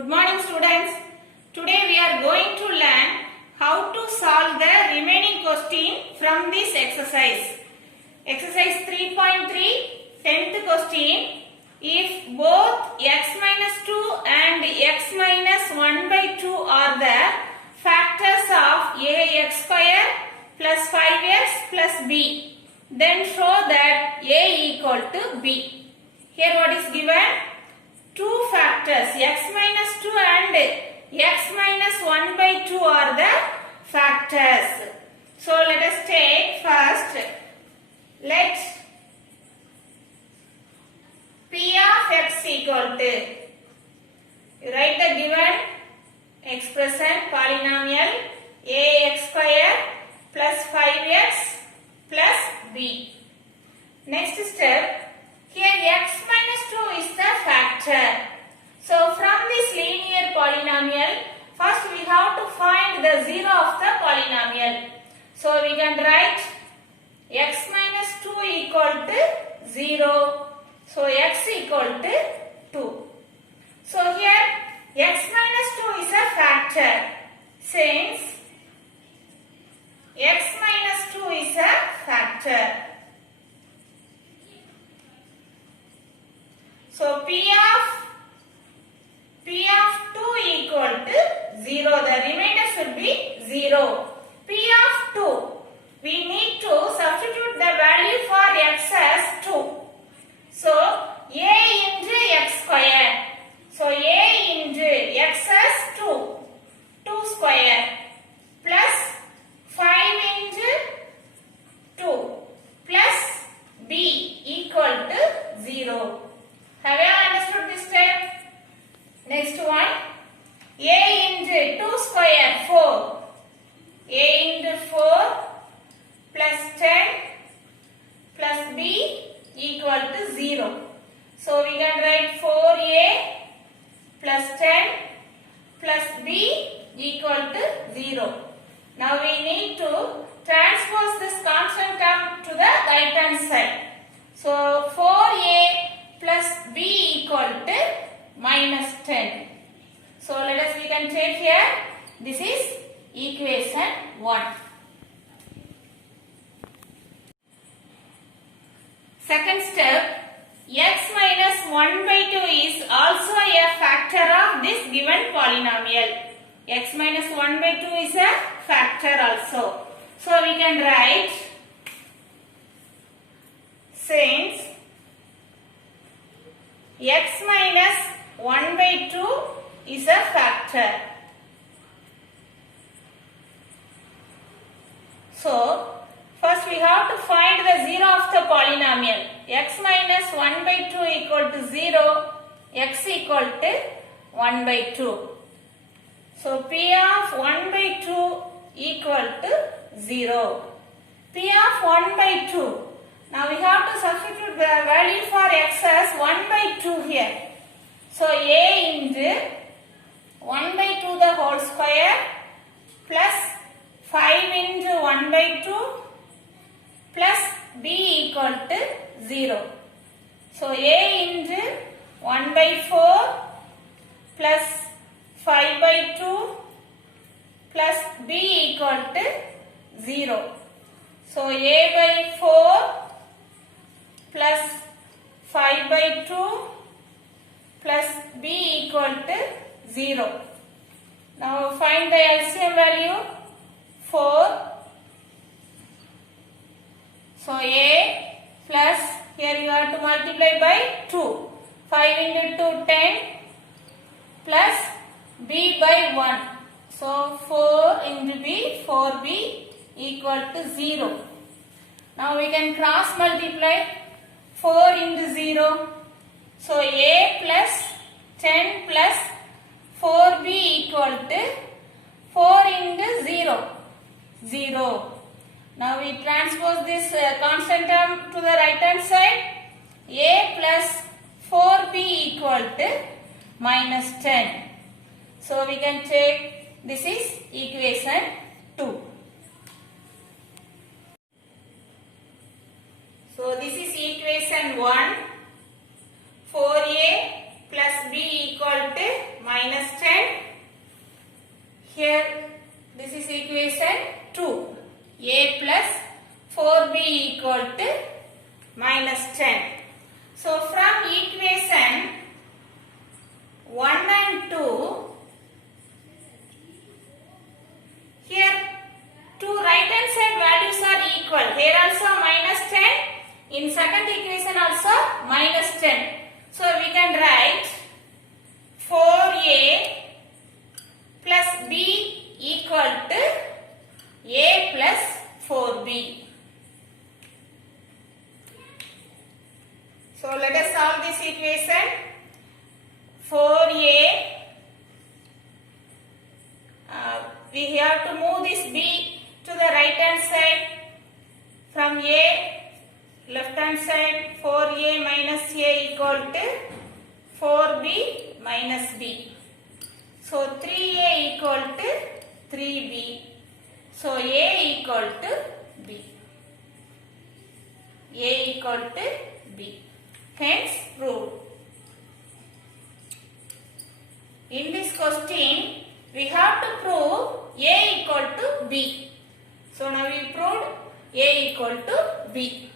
Good morning students. Today we are going to learn how to solve the remaining question from this exercise. Exercise 3.3, 10th question. If both x minus 2 and x minus 1 by 2 are the factors of ax square plus 5x plus b, then show that a equal to b. Here what is given? Two factors x minus 2 and x minus 1 by 2 are the factors. So let us take first, let p of x equal to, you write the given expression polynomial ax square plus 5x plus b. Next step, here x minus 2 is the factor. So from this linear polynomial, first we have to find the zero of the polynomial. So we can write x minus 2 equal to 0. So x equal to 2. So here x minus 2 is a factor. Since x minus 2 is a factor, so P of 2 equal to 0. The remainder should be 0. P of 2. We need to substitute the value for x as 2. So a into x square. So a into x as 2. 2 square plus 5 into 2 plus b equal to 0. Have you understood this step? Next one, a into 2 square 4. A into 4 plus 10 plus b equal to 0. So we can write 4a plus 10 plus b equal to 0. Now we need to transpose this constant term to the right hand side. So 4a plus b equal to minus 10. So we can take here, this is equation 1. Second step, x minus 1 by 2 is also a factor of this given polynomial. X minus 1 by 2 is a factor also. So we can write, since x minus 1 by 2 is a factor, so first we have to find the zero of the polynomial. X minus 1 by 2 equal to 0, x equal to 1 by 2. So p of 1 by 2 equal to 0. P of 1 by 2. Now we have to substitute the value for x as 1 by 2 here. So a into 1 by 2 the whole square plus 5 into 1 by 2 plus b equal to 0. So a into 1 by 4 plus 5 by 2 plus b equal to 0. So a by 4 plus 5 by 2 plus b equal to 0. Now find the LCM value 4. So a plus, here you have to multiply by 2. 5 into 2, 10 plus b by 1. So 4 into b, 4b equal to 0. Now we can cross multiply 4 into 0. So a plus 10 plus 4b equal to 4 into 0. 0. Now we transpose this constant term to the right hand side. A plus 4b equal to minus 10. So we can take, this is equation 2. So this is equation 1. 4a plus b equal to minus here also minus 10. In second equation also minus 10. So we can write 4a plus b equal to a plus 4b. So let us solve this equation. 4a, we have to move this b to the right hand side. From a, left hand side, 4a minus a equal to 4b minus b. So 3a equal to 3b. So a equal to b. A equal to b. Hence proved. In this question, we have to prove a equal to b. So now we proved a equal to b.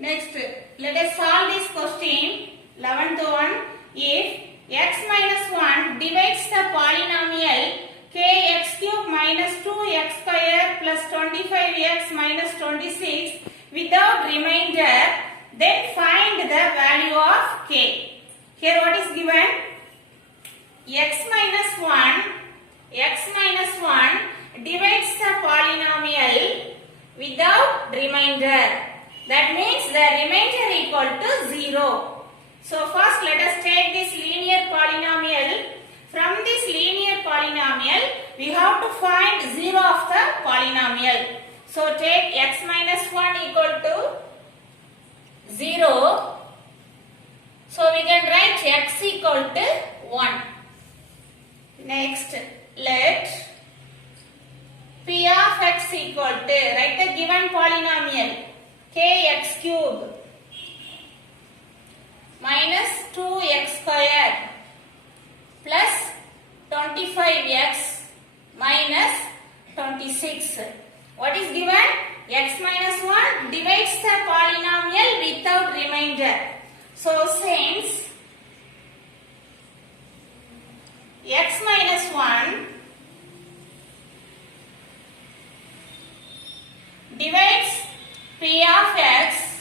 Next, let us solve this question. 11th one. If x minus 1 divides the polynomial kx cube minus 2x square plus 25x minus 26 without remainder, then find the value of k. Here what is given? x minus 1 divides the polynomial without remainder. That means the remainder equal to 0. So first let us take this linear polynomial. From this linear polynomial, we have to find 0 of the polynomial. So take x minus 1 equal to 0. So we can write x equal to 1. Next, let p of x equal to, write the given polynomial kx cube minus 2x squared plus 25x minus 26. What is given? X minus 1 divides the polynomial without remainder. So since x minus 1 divides p of x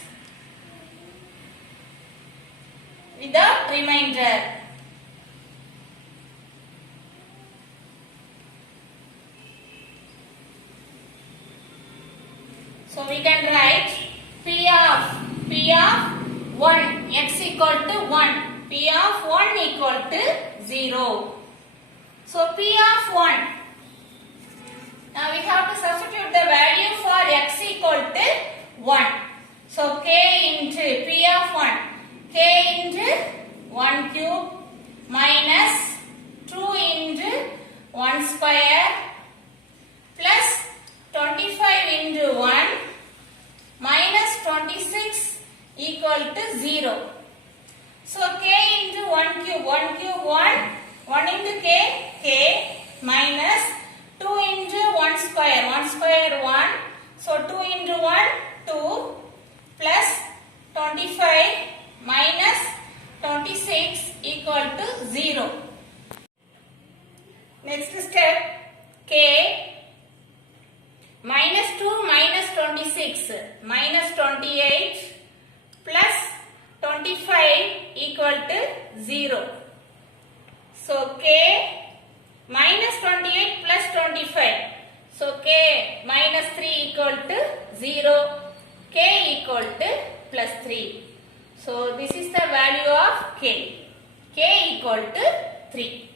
without remainder, so we can write p of 1, x equal to 1, p of 1 equal to 0. So p of 1, now we have to substitute the value for x equal to 1. So k into p of 1, k into 1 cube minus 2 into 1 square plus 25 into 1 minus 26 equal to 0. So k into 1 cube 1 into k minus 2 into 1 square 1. So 2 into 1 2 plus 25 minus 26 equal to 0. Next step, k minus 2 minus 26 minus 28 plus 25 equal to 0. So k minus 28 plus 25. So k minus 3 equal to 0. K equal to plus 3. So this is the value of k. K equal to 3.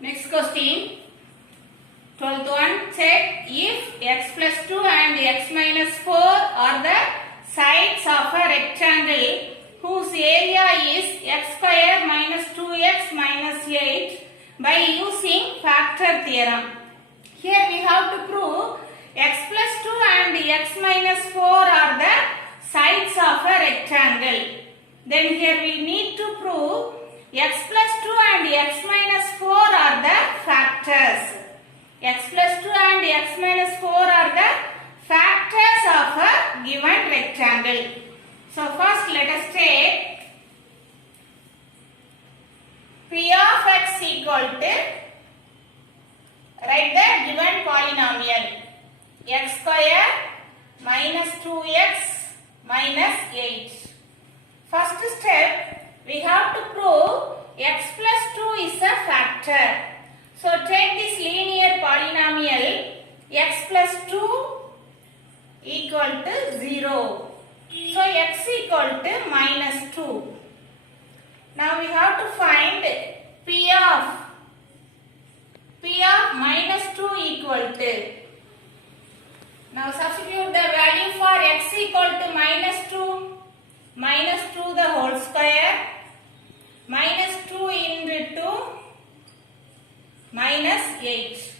Next question. 12th one. Check if x plus 2 and x minus 4 are the sides of a rectangle whose area is x square minus 2x minus 8 by using factor theorem. Here we have to prove x plus 2 and x minus 4 are the sides of a rectangle. Then here we need to prove x plus 2 and x minus 4 are the factors. X plus 2 and x minus 4 are the factors of a given rectangle. So first let us take P of x equal to, write the given polynomial, x square minus 2x minus 8. First step, we have to prove x plus 2 is a factor. So take this linear polynomial x plus 2 equal to 0. So x equal to minus 2. Now we have to find P of minus 2 equal to. Now substitute the value for x equal to minus 2. Minus 2 the whole square. Minus 2 into 2. Minus 8.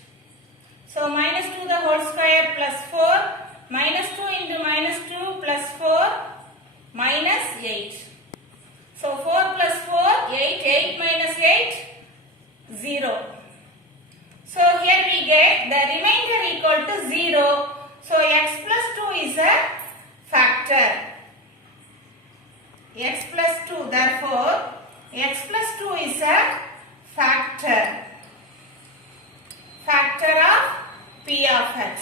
So minus 2 the whole square plus 4. Minus 2 into minus 2 plus 4. Minus 8. So 4 plus 4, 8. 8 minus 8, 0. So here we get the remainder equal to 0. So x plus 2 is a factor. X plus 2, therefore x plus 2 is a factor. Factor of P of x.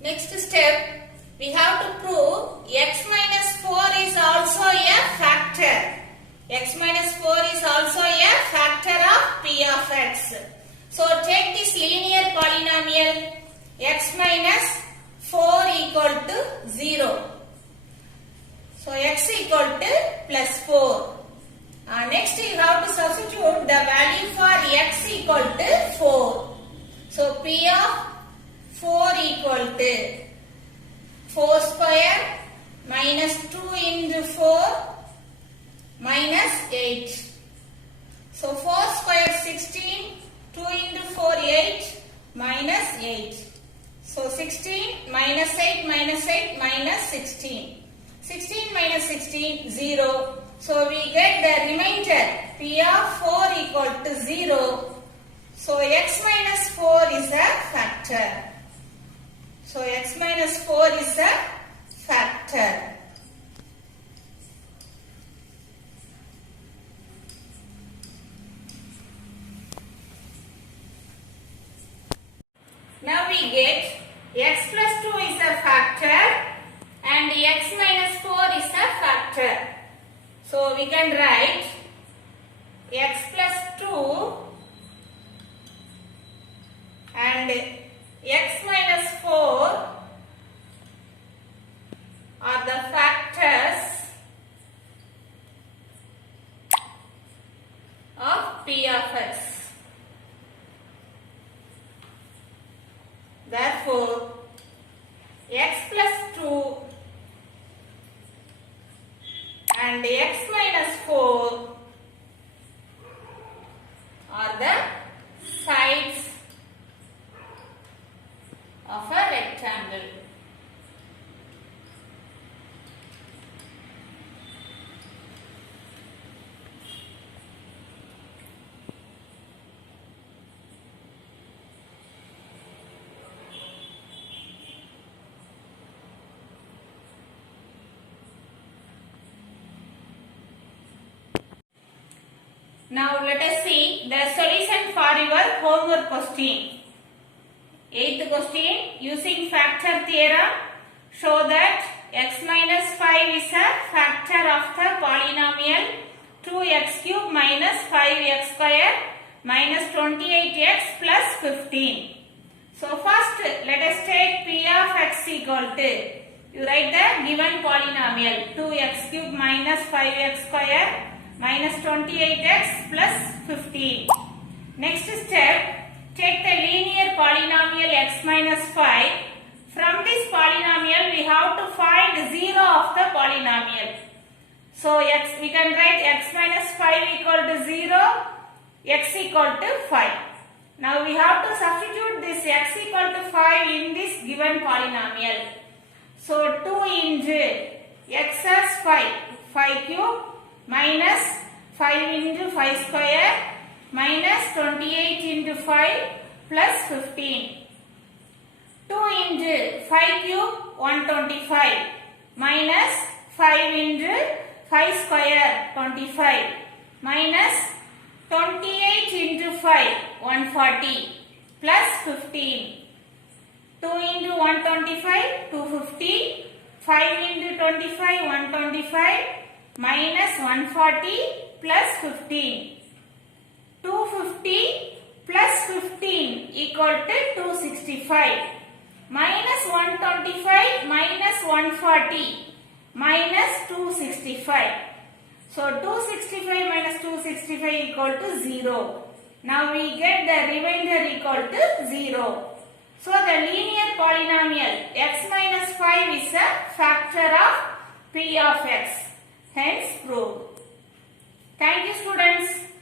Next step, we have to prove x minus 4 is also a factor. X minus 4 is also a factor of P of x. So take this linear polynomial x minus 4 equal to 0. So x equal to plus 4. Next you have to substitute the value for x equal to 4. So P of 4 equal to 4 square minus 2 into 4 minus 8. So 4 square 16, 2 into 4 8 minus 8. So 16 minus 8 minus 8 minus 16. 16 minus 16, 0. So we get the remainder P of 4 equal to 0. So x minus 4 is a factor. So x minus 4 is a factor. Now we get x plus 2 is a factor and x minus 4 is a factor. So we can write x plus 2 and x minus 4 are the factors of P of x. Therefore, x plus 2 and x minus 4 are the sides of a rectangle. Now let us see the solution for your homework question. 8th question, using factor theorem, show that x minus 5 is a factor of the polynomial 2x cube minus 5x square minus 28x plus 15. So first let us take P of x equal to, you write the given polynomial 2x cube minus 5x square minus 28x plus 15. Next step, take the linear polynomial x minus 5. From this polynomial we have to find 0 of the polynomial. So we can write x minus 5 equal to 0, x equal to 5. Now we have to substitute this x equal to 5 in this given polynomial. So 2 into x as 5 cube minus 5 into 5 square minus 28 into 5 plus 15. 2 into 5 cube 125 minus 5 into 5 square 25 minus 28 into 5 140 plus 15. 2 into 125 250, 5 into 25 125 minus 140 plus 15. 250 plus 15 equal to 265 minus 125 minus 140 minus 265. So 265 minus 265 equal to 0. Now we get the remainder equal to 0. So the linear polynomial x minus 5 is a factor of p of x. Hence proved. Thank you, students.